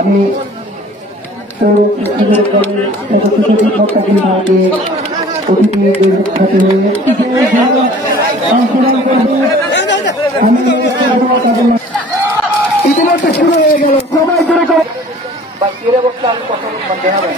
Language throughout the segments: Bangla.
আমি অতিথিদের সাথে অংশগ্রহণ করবো। ইতিমধ্যে শুরু হয়ে গেল, সবাই জোরে করে বা ফিরে বসলে আমি কথা বলতে হবে।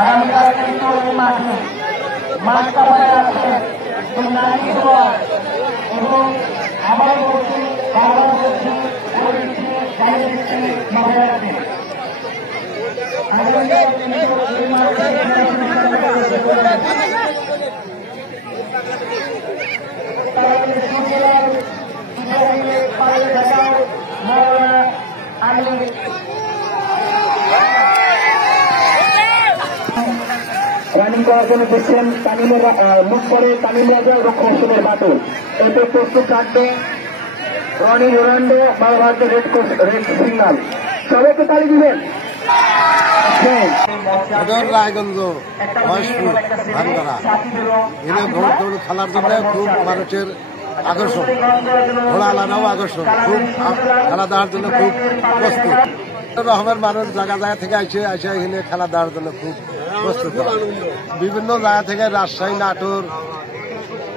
আগামীকাল কিন্তু এই মাঠে মাঠ কাটায় আছে এবং আবার বলছি বারবার বলছি রানিং করার জন্য দেখছেন তামিমের মুখ করে তামিম রাজা রক্ষণের বাটু এতে প্রস্তুত থাকবে Rony Ronaldo Bangladesh red signal সবাইকে তালি দিবেন। রায়গঞ্জ মহেশপুর ভাঙ্গারা এনে ঘোড় দৌড় খেলার জন্য খুব মানুষের আকর্ষণ, ঘোড়া লানাও আকর্ষণ, খুব খেলা দেওয়ার জন্য খুব প্রস্তুত রকমের মানুষ জায়গা জায়গা থেকে আসে এখানে খেলা দেওয়ার জন্য খুব প্রস্তুত। বিভিন্ন জায়গা থেকে রাজশাহী, নাটোর,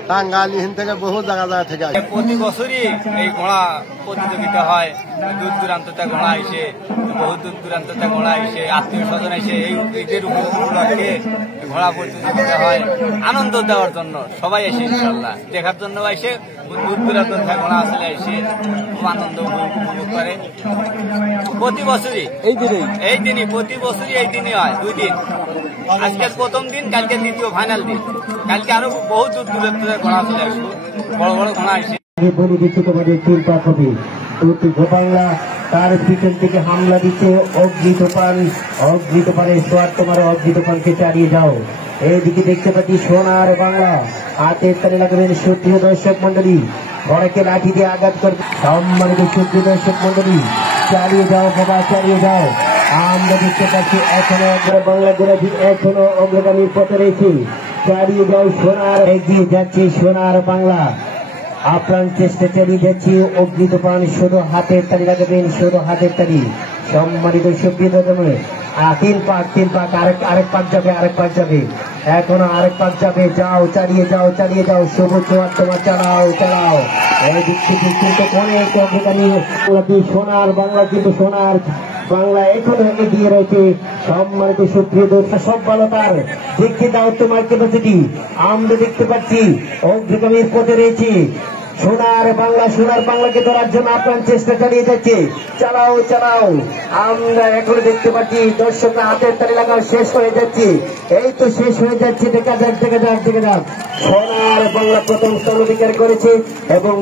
টাঙ্গাইল এখান থেকে বহু জায়গা থেকে আসে। প্রতি বছরই এই ঘোড়া প্রতিযোগিতা হয়, দূর দূরান্ত থেকে ঘোড়া আসে, বহু দূর দূরান্ত থেকে ঘোড়া আসে, আত্মীয় স্বজন এসে এই ঈদের উপলক্ষে ঘোড়া প্রতিযোগিতা হয় আনন্দ দেওয়ার জন্য। সবাই এসে ইনশাল্লাহ দেখার জন্য এসে দূর দূরান্ত থেকে ঘোড়া আসলে এসে খুব আনন্দ উপভোগ করে। প্রতি বছরই এই দিনই প্রতি বছরই এই দিনই হয়, 2 দিন। আজকের প্রথম দিন, কালকে দ্বিতীয় ফাইনাল দিন। কালকে আরো বহু দূর দূরান্ত থেকে ঘোড়া চলে আসবো, বড় বড় ঘোড়া আসে। বাংলা তার পিছন থেকে হামলা দিচ্ছে অগ্নিতোপানের সোয়ার তোমার অগ্নিতোপানকে চালিয়ে যাও। এইদিকে দেখতে পাচ্ছি সোনার বাংলা হাতের তালে লাগবেন। সুপ্রিয় দর্শক মন্ডলী, ঘোড়াকে লাঠি দিয়ে আঘাত করবে। সম্মানিত সুপ্রিয় দর্শক মন্ডলী, চালিয়ে যাও বাবা, চালিয়ে যাও। আমরা দেখতে পাচ্ছি এখনো বাংলা গোড়াধি এখনো অগ্রগামীর পথে রয়েছে। চালিয়ে যাও সোনার, এগিয়ে যাচ্ছে সোনার বাংলা। আপ্রাণ চেষ্টা চালিয়ে যাচ্ছি। অগ্নিতোপান শুধু হাতের তালি লাগাবেন, শুধু হাতের তালি। সম্মানিত সুপ্রিয় দর্শক, 3 পাক আরেক পাক যাবে এখনো আরেক পাক যাবে। যাও, চালিয়ে যাও সবুজ সোয়ার তোমার চালাও। এই দিক থেকে কিন্তু অনেক অগ্রগামী সোনার বাংলা, কিন্তু সোনার বাংলা এখনো এগিয়ে রয়েছে। সম্মানিত সুপ্রিয় দর্শক, সব ভালো তার দেখে দাও তোমার ক্যাপাসিটি। আমরা দেখতে পাচ্ছি অগ্রগামীর পথে রয়েছে সোনার বাংলাকে ধরার জন্য আপ্রাণ চেষ্টা চালিয়ে যাচ্ছে। চালাও। আমরা এখন দেখতে পাচ্ছি দর্শকরা হাতের তালি লাগাও শেষ হয়ে যাচ্ছে। এই তো শেষ হয়ে যাচ্ছে। দেখা যাক সোনার বাংলা প্রথম স্থান অধিকার করেছে এবং